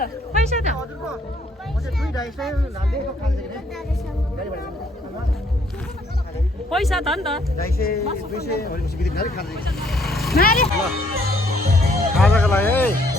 त पैसा त पैसा त नि त खाजाको लागि है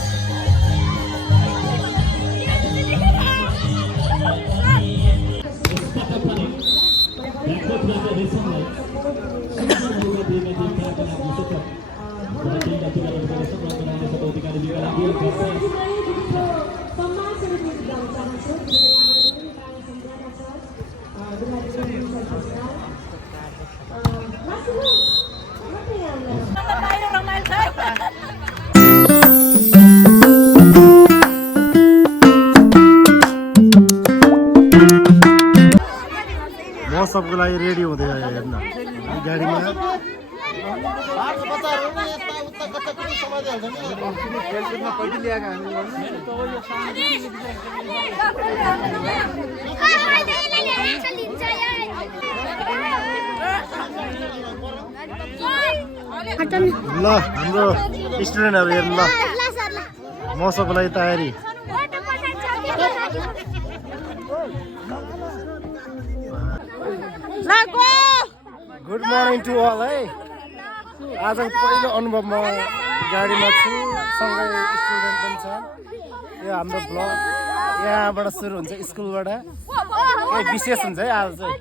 म सबको लागि रेडी हुँदै आयो हेर्न गाडीमा ल हाम्रो स्टुडेन्टहरू हेर्नु ल म सबको लागि तयारी गुड मर्निङ टु अल है आजको पहिलो अनुभव म गाडीमा छु सँगै स्टुडेन्ट पनि छ यो हाम्रो ब्लग यहाँबाट सुरु हुन्छ स्कुलबाट केही विशेष हुन्छ है आज चाहिँ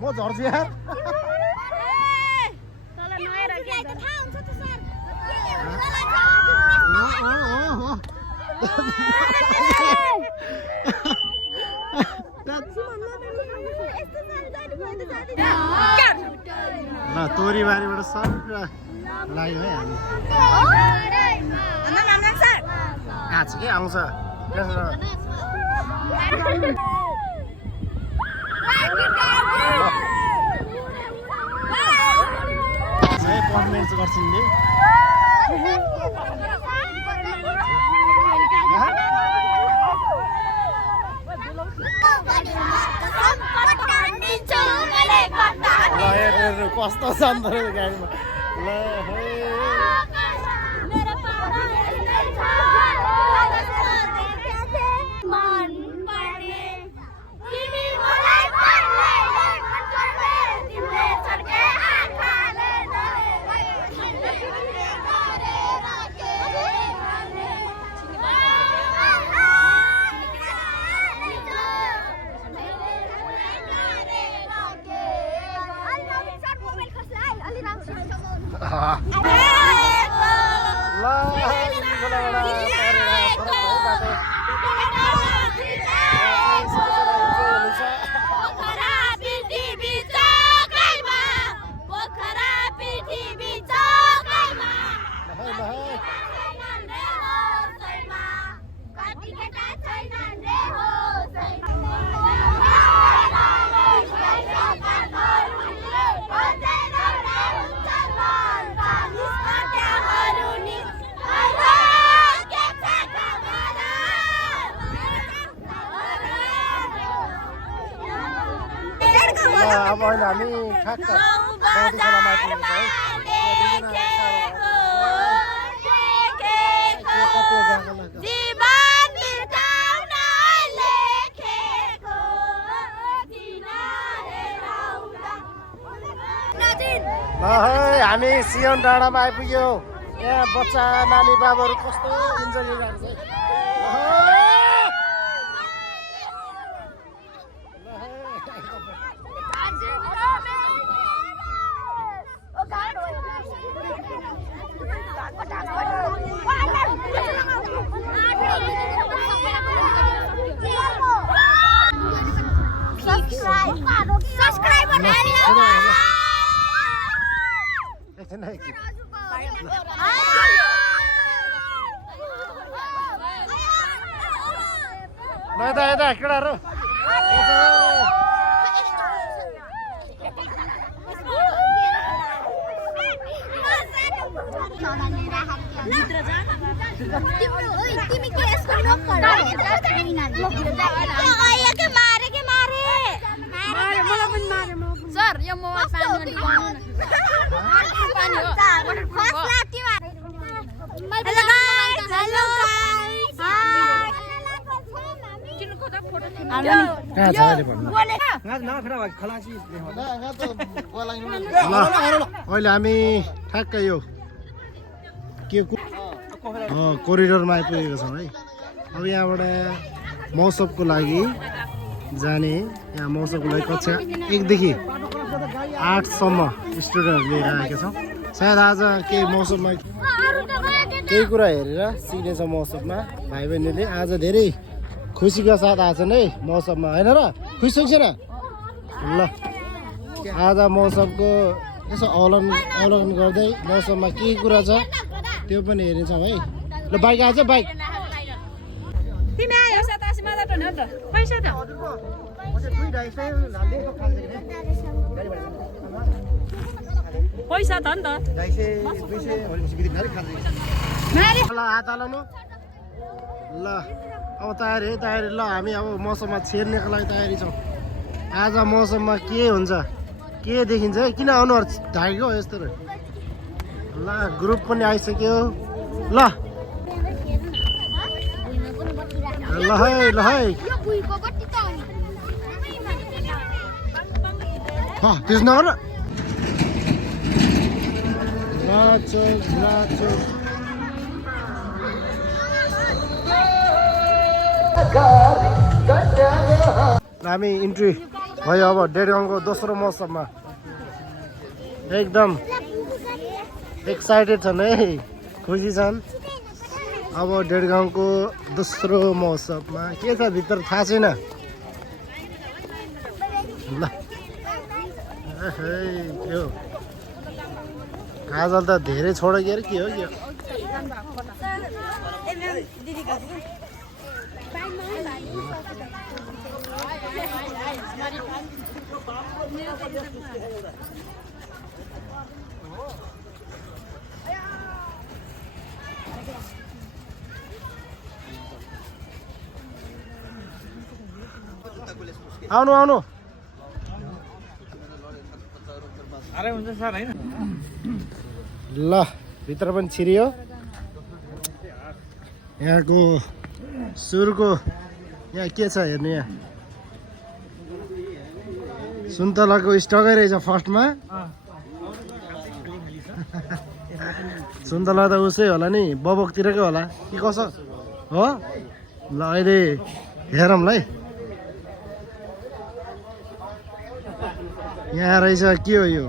म झर्छु यार ल तोरीबारीबाट सब लाग्यो है हामी के आउँछ पर्फर्मेन्स गर्छन् नि कस्तो छ नि त गाडीमा ल अब अहिले हामी ठ्याक्क बौद्धशालामा आइपुगेको है हामी सियोन डाँडामा आइपुग्यो यहाँ बच्चा नानी बाबाहरू कस्तो इन्जोय गरिरहेको छ यता केटाहरू तिमी के यसको नोक गर के मारे मलाई पनि मारे सर यो मोबाइल पानी हो फर्स्ट लातिमा हेलो गाइस कहाँ छ अहिले भन्नु अहिले हामी ठ्याक्कै यो के कोरिडोरमा आइपुगेको छौँ है। अब यहाँबाट महोत्सवको लागि जाने यहाँ महोत्सवको लागि कक्षा 1 देखि 8 सम्म स्टुडेन्टहरू लिएर आएका छौँ। सायद आज केही मौसममा केही कुरा हेरेर सिक्नेछ महोत्सवमा। भाइ बहिनीले आज धेरै खुसीका साथ आछन् है महोत्सवमा, होइन र? खुसी छैन ल? आज महोत्सवको यसो अवलोकन गर्दै मौसममा के कुरा छ त्यो पनि हेर्नेछौँ है। ल बाइक आएछ बाइक पैसा त नि त हात हाल्नु ल। अब तयारी है तयारी। ल हामी अब मौसममा छेर्नेको लागि तयारी छौँ। आज मौसममा के हुन्छ के देखिन्छ है? किन अनुहार ढाकेको यस्तो र? ल ग्रुप पनि आइसक्यो। ल ल है त्यस नगर हामी इन्ट्री भयो अब डेढगाउँको दोस्रो मौसममा। एकदम एक्साइटेड छन् है, खुसी छन्। अब डेढगाउँको दोस्रो महोत्सवमा के छ भित्र थाहा छैन। ल त्यो काजल त धेरै छोड के अरे के हो के? आउनु आउनु ल भित्र पनि छिरियो। यहाँको सुरुको यहाँ के छ हेर्नु। यहाँ सुन्तलाको स्टकै रहेछ फर्स्टमा। सुन्तला त उसै होला नि बबोकतिरकै होला कि कसो हो? ल अहिले हेरौँ ल है। यहाँ रहेछ के हो यो?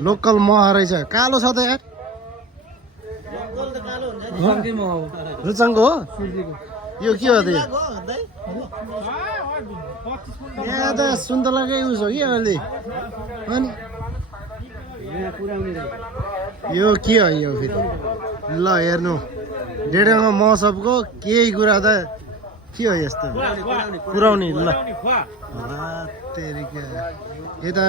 लोकल मह रहेछ, कालो छ त यार। रुचाङको हो यो? के हो त यहाँ त सुन्तलाकै उस हो कि अहिले। अनि यो के हो यो फेरि? ल हेर्नु डेढगाउँको महोत्सवको केही कुरा त के हो यस्तो पुऱ्याउने। ल यता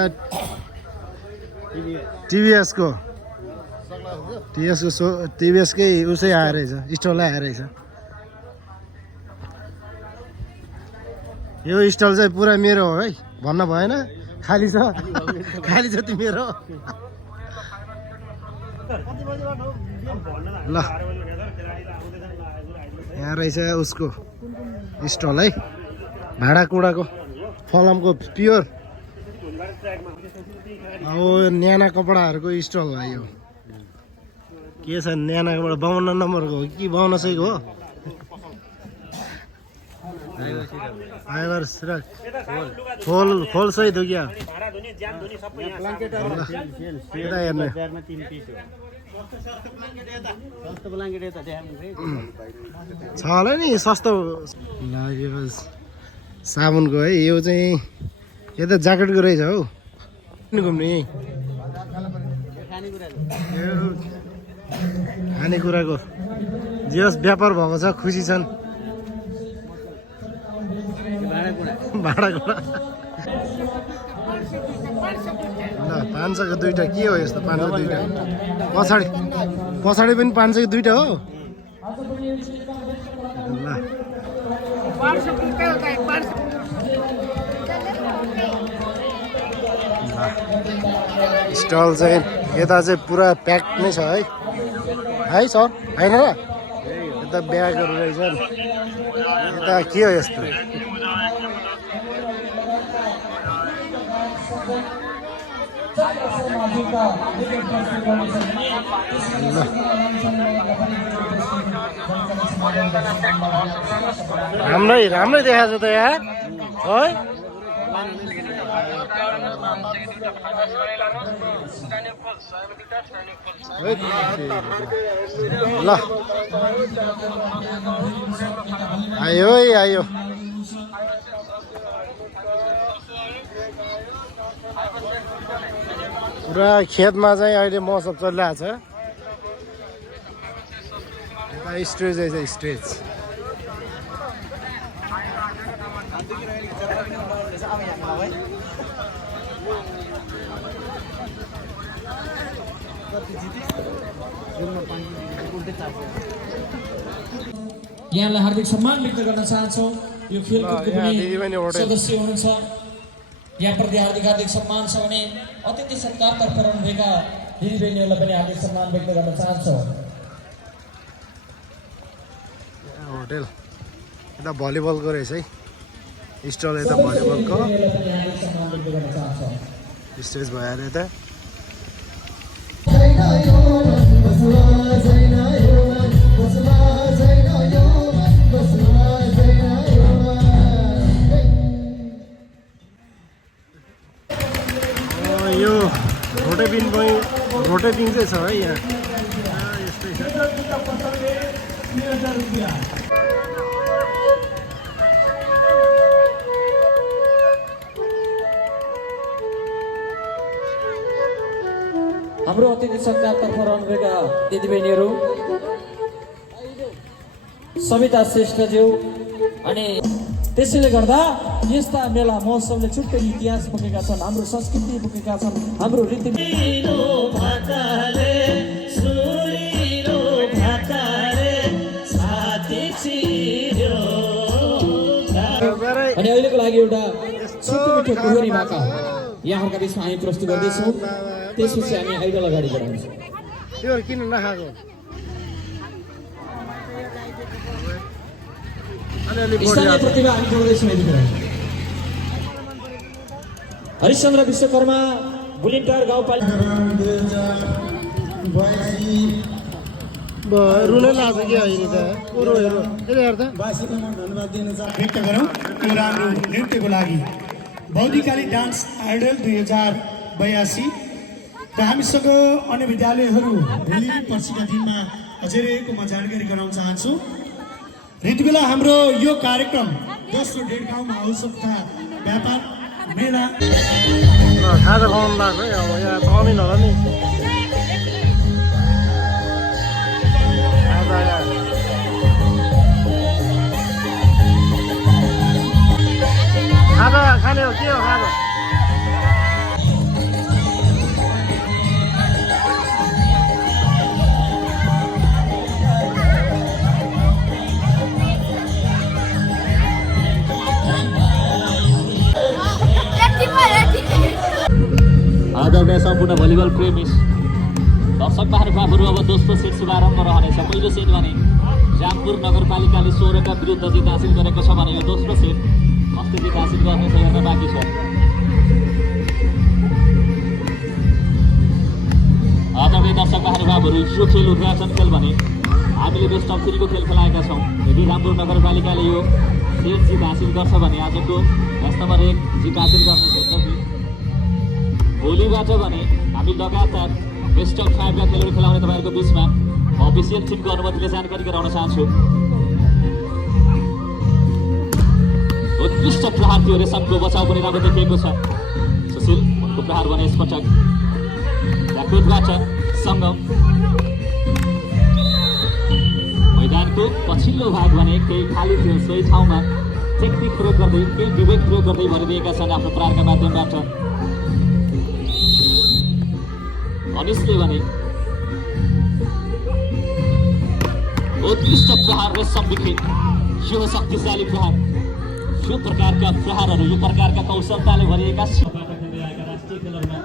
टिभीएसकै उसै आएर रहेछ, स्टल आएर रहेछ। यो स्टल चाहिँ पुरा मेरो हो है, भन्न भएन। खाली छ खाली छ त्यो मेरो। ल यहाँ रहेछ उसको स्टल है, भाँडाकुँडाको फलामको प्योर। अब न्याना कपडाहरूको स्टल हो यो। के छ न्याना कपडा 52 नम्बरको हो कि 52 को हो? फाइबर सिरक खोल सहित हो क्या? यता हेर्नु छ होला नि सस्तो लाग्यो साबुनको है। यो चाहिँ यो त ज्याकेटको रहेछ हौ। घुम्ने यहीँ खानेकुराको जे होस् व्यापार भएको छ, खुसी छन्। भाँडाकुँडा ल 500 को 2टा के हो यस्तो? 500 2टा पछाडि पनि 500 को 2टा हो। स्टल चाहिँ यता चाहिँ पुरा प्याक नै छ है सर होइन र यता ब्यागहरू रहेछन् यता के हो यस्तो राम्रै राम्रै देखाएको छ त यहाँ है ल आयो है आयो पुरा खेतमा चाहिँ अहिले मौसम चलिरहेको छ यता स्टेज रहेछ स्टेज यहाँलाई हार्दिक सम्मान व्यक्त गर्न चाहन्छौँ यो खेलकुदको पनि सदस्य हुनुहुन्छ यहाँप्रति हार्दिक हार्दिक सम्मान छ भने अत्यन्तै सत्कारतर्फ रहनुभएका दिदीबहिनीहरूलाई पनि हार्दिक सम्मान व्यक्त गर्न चाहन्छौँ होटेल यता भलिबलको रहेछ है स्टल यता भलिबलको स्टेज भएर यता यो रोटेपिङ चाहिँ छ है यहाँ यस्तै छ हाम्रो अतिथि सत्कारतर्फ रहनुभएका दिदीबहिनीहरू सविता श्रेष्ठज्यू अनि त्यसैले गर्दा यस्ता मेला महोत्सवले छुट्टै इतिहास बोकेका छन् हाम्रो संस्कृति बोकेका छन् हाम्रो रीति अनि अहिलेको लागि एउटा छिटो मिठो कुहुरी भाका यहाँहरूका बिचमा हामी प्रस्तुत गर्दैछौँ त्यसपछि हामी आइडल अगाडि बढाउँछौँ त्यो किन नखाएको स्थानीय प्रतिभा हामी जोड्दैछौँ यतिखेर हरिश्चन्द्र विश्वकर्मा बुलिन्टार गाउँपालिका रुनै लाग्छ कि अहिले त पुरो हेरो हेर्दा धन्यवाद दिन व्यक्त गरौँ यो राम्रो नृत्यको लागि बौद्धिकाली डान्स आइडल 2082 र हामीसँग अन्य विद्यालयहरू भोलि पर्सिका दिनमा अझै म जानकारी गराउन चाहन्छु यति बेला हाम्रो यो कार्यक्रम दोस्रो डेढ गाउँमा महोत्सव तथा व्यापार मेला खाजा खुवाउनु लाग्छ है अब यहाँ चाउमिन होला नि खाजा खाने हो के हो खाजा आदरणीय सम्पूर्ण भलिबल प्रेमी दर्शक महानुभावहरू अब दोस्रो सेट शुभारम्भ रहनेछ पहिलो सेट भने जामपुर नगरपालिकाले 16 का विरुद्ध जित हासिल गरेको छ भने यो दोस्रो सेट कस्तो जित हासिल गर्नेछ हेर्न बाँकी छ आदरणीय दर्शक महानुभावहरू यो खेल उद्घाटन खेल भने हामीले बेस्ट अफ 3 को खेल खेलाएका छौँ यदि जामपुर नगरपालिकाले यो सेट जित हासिल गर्छ भने आजको म्याच नम्बर 1 जित हासिल गर्नेछ जबकि भोलिबाट भने हामी लगातार बेस्ट अफ 5 का खेलहरू खेलाउने तपाईँहरूको बिचमा अफिसियल टिमको अनुमतिले जानकारी गराउन चाहन्छु उत्कृष्ट प्रहार थियो रेशमको बचाउ पनि राम्रो देखिएको छ सुशील उनको प्रहार भने यसपटक याकुतबाट सङ्गम मैदानको पछिल्लो भाग भने केही खाली थियो सोही ठाउँमा टेक्निक प्रयोग गर्दै केही विवेक प्रयोग गर्दै भनिदिएका छन् आफ्नो प्रहारका माध्यमबाट अनिसले भने उत्कृष्ट प्रहार र सम्विखित यो शक्तिशाली प्रहार यो प्रकारका प्रहारहरू यो प्रकारका कौशलताले भरिएका सभाबाट खेल्दै आएका राष्ट्रिय खेलहरूमा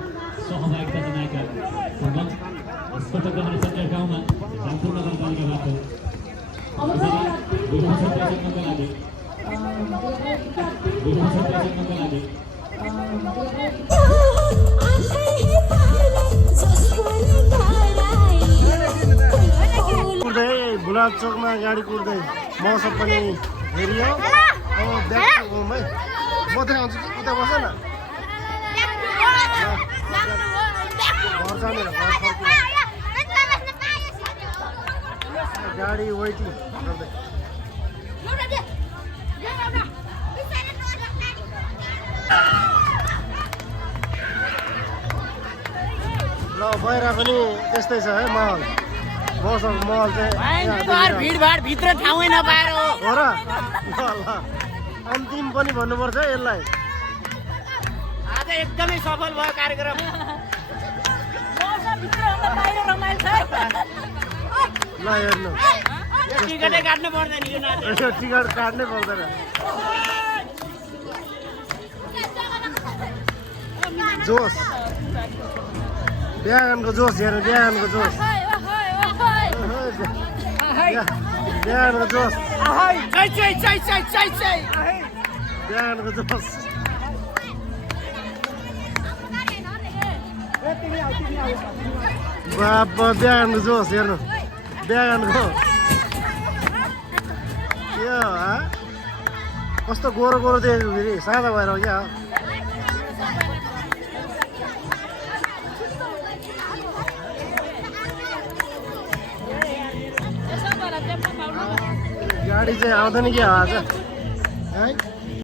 सहभागिता जनाएका स्फोटक चन्द्र गाउँमा रामपुर नगरपालिकाबाट कुर्दै बुलाद चोकमा गाडी कुर्दै मौसम पनि हेरियो अब ब्याक टु होम है म चाहिँ आउँछु कि उता बस न घर जाने घर फर्किने गाडी वेटिङ गर्दै ल बहिरा पनि त्यस्तै छ है महल मौसम महल चाहिँ भिडभाड भित्र ठाउँै नपाएर हो हो र ल अन्तिम पनि भन्नुपर्छ यसलाई आज एकदमै सफल भयो कार्यक्रम ल हेर्नु टिकटै काट्नु पर्दैन यो नाच यो टिकट काट्नै पर्दैन जोस बिहानको जोस हेर्नु बिहानको जोस बिहानको जोस बिहानको जोस बाबा बिहानको जोस हेर्नु बिहानको यो कस्तो गोरो गोरो देखेको फेरि सादा भएर हो क्या गाडी चाहिँ आउँदैन क्या आज है